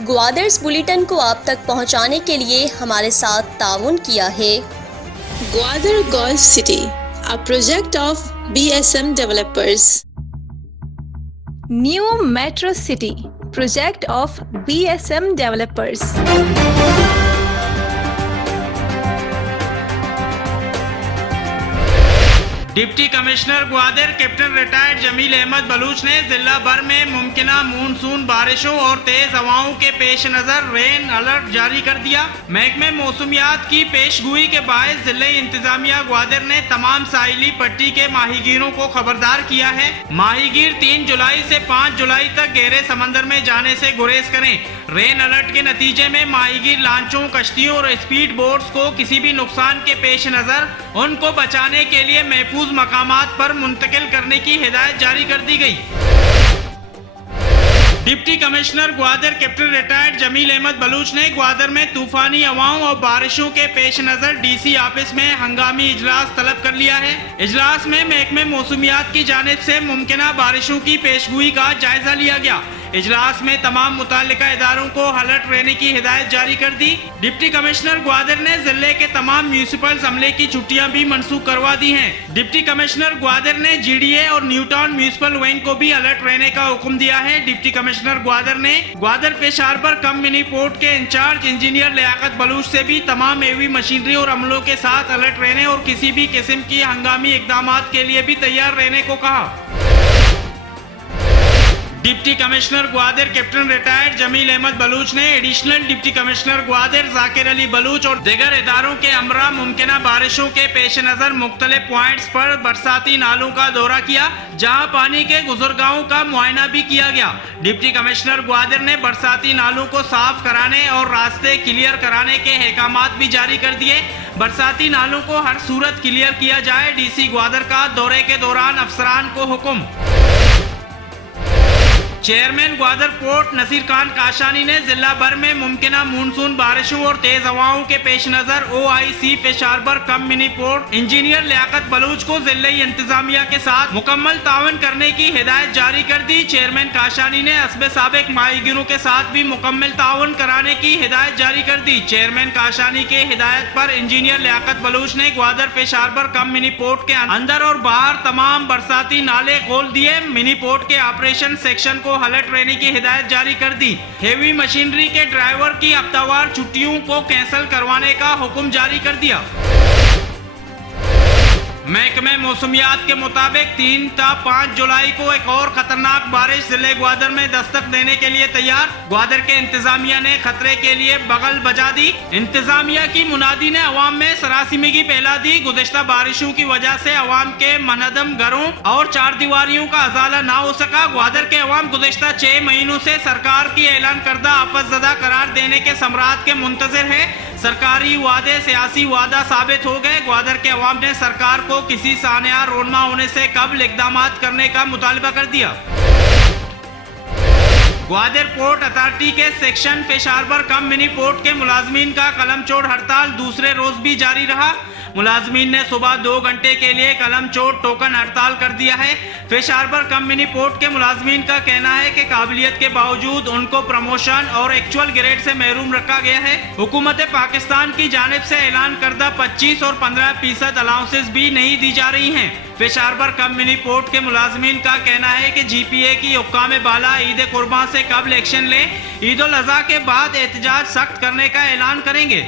ग्वादर्स bulletin को आप तक पहुंचाने के लिए हमारे साथ ताउन किया है Gwadar golf city, a project of BSM developers. New metro city, project of BSM developers. Deputy commissioner Gwadar captain retired Jameel Ahmed Baloch ने जिला भर में मुमकिना मानसून बारिशों और तेज हवाओं के पेश नजर रेन अलर्ट जारी कर दिया। महकमे मौसमियात की पेशगोई के बायस जिले इंतजामिया ग्वादर ने तमाम साहिली पट्टी के माहीगीरों को खबरदार किया है। माहीगीर 3 जुलाई से 5 जुलाई तक गहरे समंदर में जाने से गुरेज करें। रेन अलर्ट के नतीजे में माहीगीर लांचों, कश्तियों और स्पीड बोट्स को किसी भी नुकसान के पेश नजर उनको बचाने के लिए महफूज मकामात पर मुंतकिल करने की हिदायत जारी कर दी गई। Deputy commissioner Gwadar captain retired Jameel Ahmed Baloch ने ग्वादर में तूफानी हवाओं और बारिशों के पेश नजर DC ऑफिस में हंगामी इजलास तलब कर लिया है। इजलास में महकमे मौसमियात की जानिब से मुमकिना बारिशों की पेशगोई का जायजा लिया गया। इजलास में तमाम मुताल्लिका इदारों को अलर्ट रहने की हिदायत जारी कर दी। डिप्टी कमिश्नर ग्वादर ने जिले के तमाम म्यूनिसिपल अमले की छुट्टियां भी मनसूख करवा दी हैं। डिप्टी कमिश्नर ग्वादर ने GDA और न्यूटाउन म्यूनिसिपल विंग को भी अलर्ट रहने का हुक्म दिया है। डिप्टी कमिश्नर ग्वादर ने ग्वादर पेश हार्बर कम मिनी पोर्ट के इंचार्ज इंजीनियर लियाकत बलूच से भी तमाम हेवी मशीनरी और अमलों के साथ अलर्ट रहने और किसी भी किस्म की हंगामी इकदामात के लिए भी तैयार रहने को कहा। Deputy commissioner Gwadar captain retired Jameel Ahmed Baloch ने additional deputy commissioner Gwadar Zakir Ali Baloch और दीगर इदारों के अमरा मुमकिना बारिशों के पेश नजर मुख्तलिफ पॉइंट्स पर बरसाती नालों का दौरा किया, जहां पानी के गुजरगाहों का मुआयना भी किया गया। डिप्टी कमिश्नर ग्वादर ने बरसाती नालों को साफ कराने और रास्ते क्लियर कराने के अहकामात भी जारी कर दिए। बरसाती नालों को हर सूरत क्लियर किया जाए। DC ग्वादर का दौरे के दौरान अफसरान को हुक्म। चेयरमैन ग्वादर पोर्ट नसीर खान काशानी ने जिला भर में मुमकिना मानसून बारिशों और तेज हवाओं के पेश नजर OIC पेश harbour cum mini port engineer Liaquat Baloch को जिले इंतजामिया के साथ मुकम्मल तावन करने की हिदायत जारी कर दी। चेयरमैन काशानी ने असबे साबिक माहीगीरों के साथ भी मुकम्मल तावन कराने की हिदायत जारी कर दी। चेयरमैन काशानी के हिदायत पर इंजीनियर लियाकत बलूच ने ग्वादर पेश हार्बर कम मिनी पोर्ट के अंदर और बाहर तमाम बरसाती नाले खोल दिए। मिनी पोर्ट के ऑपरेशन सेक्शन को अलर्ट रहने की हिदायत जारी कर दी। हेवी मशीनरी के ड्राइवर की हफ्तावार छुट्टियों को कैंसिल करवाने का हुक्म जारी कर दिया। महकमे मौसमियात के मुताबिक 3 ta 5 जुलाई को एक और खतरनाक बारिश जिले ग्वादर में दस्तक देने के लिए तैयार। ग्वादर के इंतजामिया ने खतरे के लिए बगल बजा दी। इंतजामिया की मुनादी ने अवाम में सरासिमगी फैला दी। गुज़िश्ता बारिशों की वजह से अवाम के मनहदम घरों और चार दीवारियों का अजाला ना हो सका। ग्वादर के अवाम गुज़िश्ता 6 महीनों से सरकार की ऐलान करदा आफतज़दा करार देने के समरात के मुंतज़िर है। सरकारी वादे सियासी वादा साबित हो गए। ग्वादर के अवाम ने सरकार को किसी सानिया रोनमा होने से कबल इक़दामात करने का मुतालबा कर दिया। ग्वादर पोर्ट अथॉरिटी के सेक्शन पेश हार्बर कम मिनी पोर्ट के मुलाजमीन का कलम चोड़ हड़ताल दूसरे रोज भी जारी रहा। मुलाजमीन ने सुबह 2 घंटे के लिए कलम चोड़ टोकन हड़ताल कर दिया है। Fish harbour cum mini port के मुलाजमीन का कहना है कि काबिलियत के बावजूद उनको प्रमोशन और एक्चुअल ग्रेड से महरूम रखा गया है। हुकूमत पाकिस्तान की जानिब से ऐलान करदा 25 और 15% अलाउंसेस भी नहीं दी जा रही हैं। Fish harbour cum mini port के मुलाजमीन का कहना है कि GPA की हुक्काम बाला ईद कुर्बान से कबल एक्शन ले, ईद उल अज़हा के बाद एहतजाज सख्त करने का ऐलान करेंगे।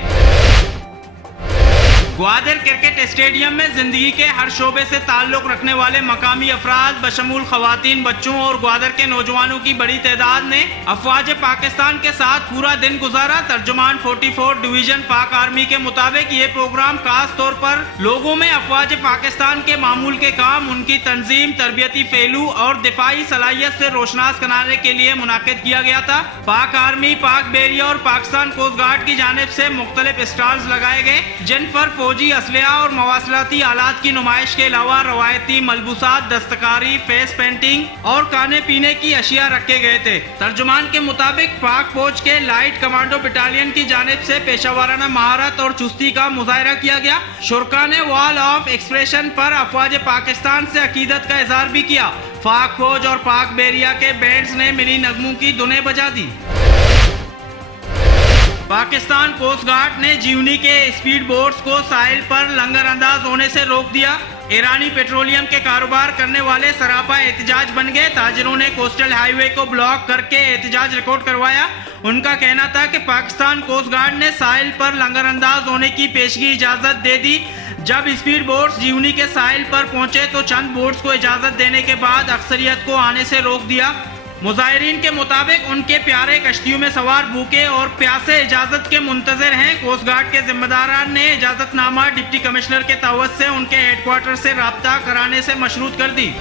ग्वादर क्रिकेट स्टेडियम में जिंदगी के हर शोबे से ताल्लुक रखने वाले मकामी अफराद बशमूल खवातीन, बच्चों और ग्वादर के नौजवानों की बड़ी तादाद ने अफवाज पाकिस्तान के साथ पूरा दिन गुजारा। तर्जुमान 44 डिवीजन पाक आर्मी के मुताबिक ये प्रोग्राम खास तौर पर लोगों में अफवाज पाकिस्तान के मामूल के काम, उनकी तंजीम, तरबियती पहलू और दिफाई सलाहियत से रोशनास कराने के लिए मुनाकिद किया गया था। पाक आर्मी, पाक बेरिया और पाकिस्तान कोस्ट गार्ड की जानिब से मुख्तलिफ स्टॉल्स लगाए गए, जिन पर फौजी असलहा और मवासलाती आलात की नुमाइश के अलावा रवायती मलबूसात, दस्तकारी, फेस पेंटिंग और खाने पीने की अशिया रखे गए थे। तर्जुमान के मुताबिक पाक फौज के लाइट कमांडो बटालियन की जानिब से पेशावराना महारत और चुस्ती का मुजाहरा किया गया। शुरका ने वॉल ऑफ एक्सप्रेशन पर अफवाज पाकिस्तान से अकीदत का इजहार भी किया। पाक फौज और पाक बेरिया के बैंड्स ने मिली नगमों की धुनें बजा दी। पाकिस्तान कोस्ट गार्ड ने जीवनी के स्पीड बोट्स को साहिल पर लंगरअंदाज होने से रोक दिया। ईरानी पेट्रोलियम के कारोबार करने वाले सरापा एहतजाज बन गए। ताजिरों ने कोस्टल हाईवे को ब्लॉक करके एहतजाज रिकॉर्ड करवाया। उनका कहना था कि पाकिस्तान कोस्ट गार्ड ने साहिल पर लंगरअंदाज होने की पेशगी इजाजत दे दी। जब स्पीड बोट्स जीवनी के साहिल पर पहुंचे तो चंद बोट्स को इजाजत देने के बाद अक्सरियत को आने से रोक दिया। मुजाहिरीन के मुताबिक उनके प्यारे कश्तियों में सवार भूखे और प्यासे इजाजत के मुंतजर हैं। कोस्ट गार्ड के जिम्मेदारान ने इजाजतनामा डिप्टी कमिश्नर के तवज्जुह से उनके हेडक्वार्टर से राब्ता कराने से मशरूत कर दी।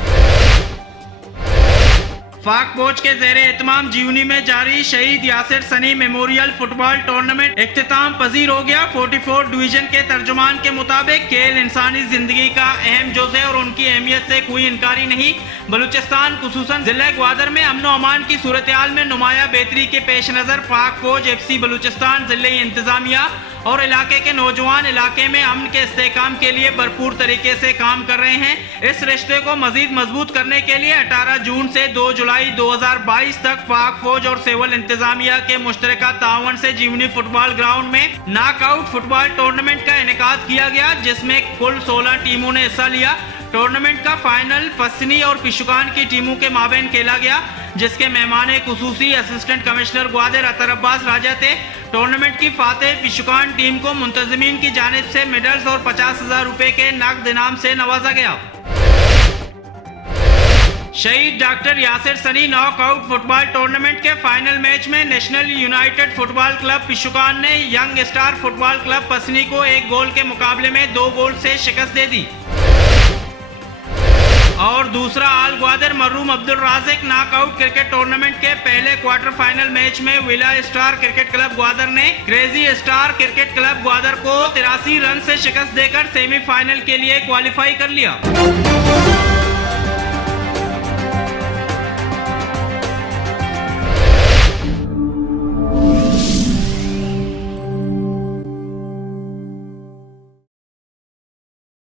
पाक फौज के ज़ेरे एहतमाम जीवनी में जारी शहीद Yasir Sunny memorial football tournament इख्तिताम पजीर हो गया। 44 डिवीजन के तर्जुमान के मुताबिक खेल इंसानी जिंदगी का अहम जुज़ है और उनकी अहमियत से कोई इनकारी नहीं। बलूचिस्तान खुसूसन जिला ग्वादर में अमन अमान की सूरत हाल में नुमाया बेहतरी के पेश नज़र पाक फौज FC बलूचिस्तान जिले इंतजामिया और इलाके के नौजवान इलाके में अमन के इस्तेहकाम के लिए भरपूर तरीके से काम कर रहे हैं। इस रिश्ते को मजीद मजबूत करने के लिए 18 जून से 2 जुलाई 2022 तक पाक फौज और सिविल इंतजामिया के मुश्तरका तावन से जीवनी फुटबॉल ग्राउंड में नॉकआउट फुटबॉल टूर्नामेंट का इनेकाद किया गया, जिसमें कुल 16 टीमों ने हिस्सा लिया। टूर्नामेंट का फाइनल पसनी और पिशुकान की टीमों के माबेन खेला गया, जिसके मेहमान खुसूसी असिस्टेंट कमिश्नर ग्वादर अतर अब्बास राजा थे। टूर्नामेंट की फातेह पिशुकान टीम को मुंतजमीन की जानिब से मेडल्स और 50,000 रुपए के नकद इनाम से नवाजा गया। शहीद doctor Yasir Sunny knockout football tournament के फाइनल मैच में नेशनल यूनाइटेड फुटबॉल क्लब पिशुकान ने यंग स्टार फुटबॉल क्लब पसनी को 1 गोल के मुकाबले में 2 गोल से शिकस्त दे दी। और दूसरा आल ग्वादर मरहूम Abdul Raziq knockout cricket tournament के पहले क्वार्टर फाइनल मैच में villa star cricket club Gwadar ने crazy star cricket club Gwadar को 83 रन से शिकस्त देकर सेमीफाइनल के लिए क्वालिफाई कर लिया।